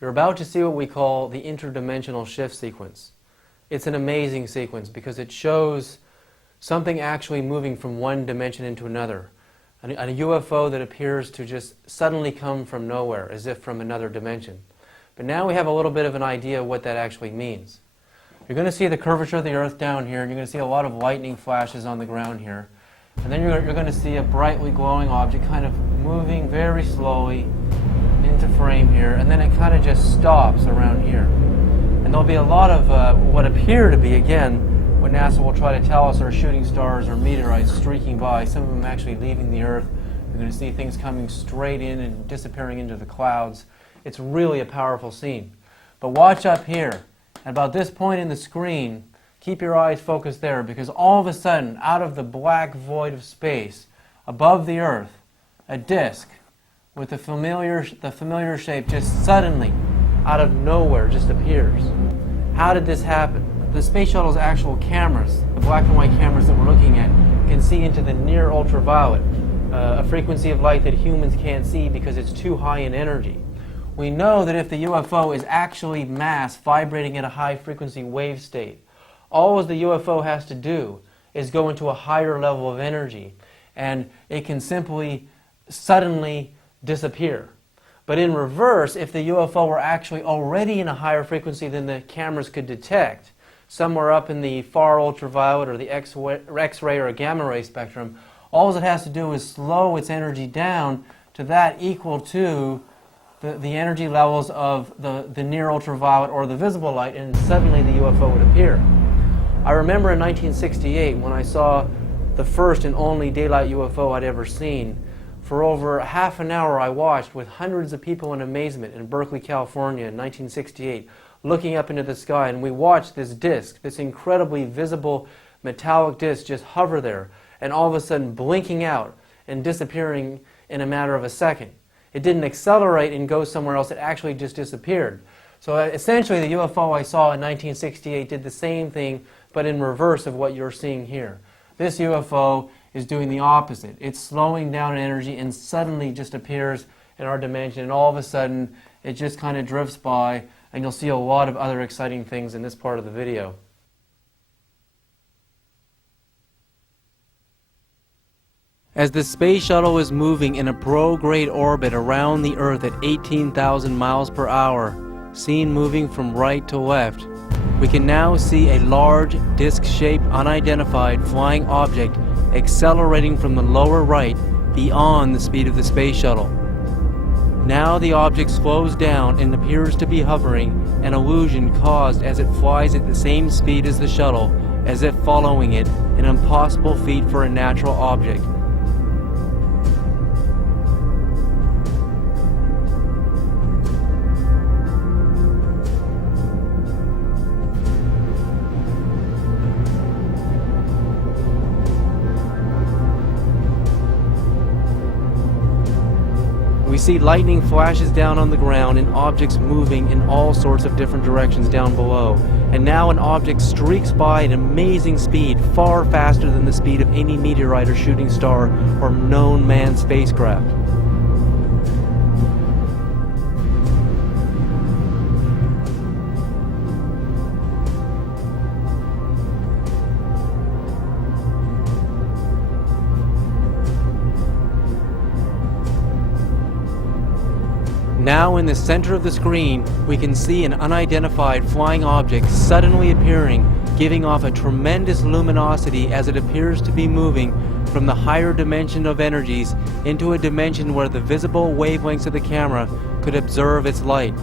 You're about to see what we call the interdimensional shift sequence. It's an amazing sequence because it shows something actually moving from one dimension into another. A UFO that appears to just suddenly come from nowhere, as if from another dimension. But now we have a little bit of an idea of what that actually means. You're going to see the curvature of the Earth down here, and you're going to see a lot of lightning flashes on the ground here. And then you're going to see a brightly glowing object kind of moving very slowly into frame here, and then it kind of just stops around here. And there'll be a lot of what appear to be, again, what NASA will try to tell us are shooting stars or meteorites streaking by, some of them actually leaving the Earth. You're going to see things coming straight in and disappearing into the clouds. It's really a powerful scene. But watch up here. At about this point in the screen, keep your eyes focused there, because all of a sudden, out of the black void of space, above the Earth, a disk with the familiar shape just suddenly, out of nowhere, just appears. How did this happen? The space shuttle's actual cameras, the black and white cameras that we're looking at, can see into the near ultraviolet, a frequency of light that humans can't see because it's too high in energy. We know that if the UFO is actually mass vibrating at a high frequency wave state, all the UFO has to do is go into a higher level of energy, and it can simply suddenly disappear. But in reverse, if the UFO were actually already in a higher frequency than the cameras could detect, somewhere up in the far ultraviolet or the X-ray or gamma ray spectrum, all it has to do is slow its energy down to that equal to the energy levels of the near ultraviolet or the visible light, and suddenly the UFO would appear. I remember in 1968 when I saw the first and only daylight UFO I'd ever seen. For over half an hour I watched with hundreds of people in amazement in Berkeley, California in 1968, looking up into the sky, and we watched this disk, this incredibly visible metallic disk, just hover there, and all of a sudden blinking out and disappearing in a matter of a second. It didn't accelerate and go somewhere else, it actually just disappeared. So essentially the UFO I saw in 1968 did the same thing, but in reverse of what you're seeing here. This UFO is doing the opposite. It's slowing down in energy and suddenly just appears in our dimension, and all of a sudden it just kind of drifts by, and you'll see a lot of other exciting things in this part of the video. As the space shuttle is moving in a prograde orbit around the Earth at 18,000 miles per hour, seen moving from right to left, we can now see a large, disc-shaped, unidentified flying object accelerating from the lower right beyond the speed of the space shuttle. Now the object slows down and appears to be hovering, an illusion caused as it flies at the same speed as the shuttle, as if following it, an impossible feat for a natural object. We see lightning flashes down on the ground and objects moving in all sorts of different directions down below. And now an object streaks by at amazing speed, far faster than the speed of any meteorite or shooting star or known manned spacecraft. Now in the center of the screen, we can see an unidentified flying object suddenly appearing, giving off a tremendous luminosity as it appears to be moving from the higher dimension of energies into a dimension where the visible wavelengths of the camera could observe its light.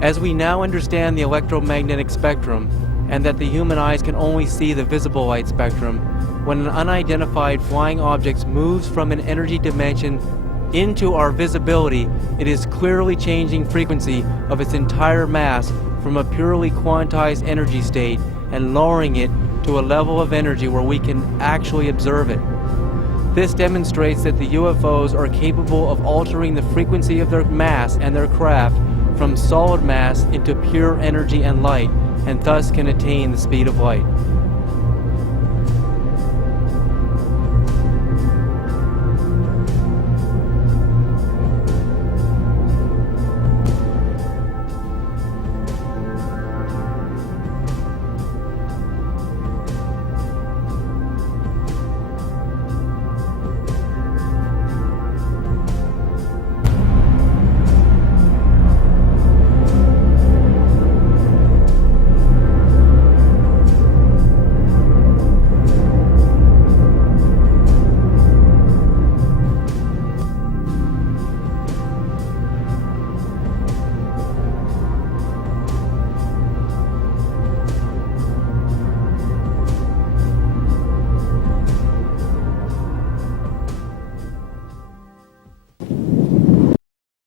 As we now understand the electromagnetic spectrum, and that the human eyes can only see the visible light spectrum, when an unidentified flying object moves from an energy dimension into our visibility, it is clearly changing frequency of its entire mass from a purely quantized energy state and lowering it to a level of energy where we can actually observe it. This demonstrates that the UFOs are capable of altering the frequency of their mass and their craft from solid mass into pure energy and light, and thus can attain the speed of light.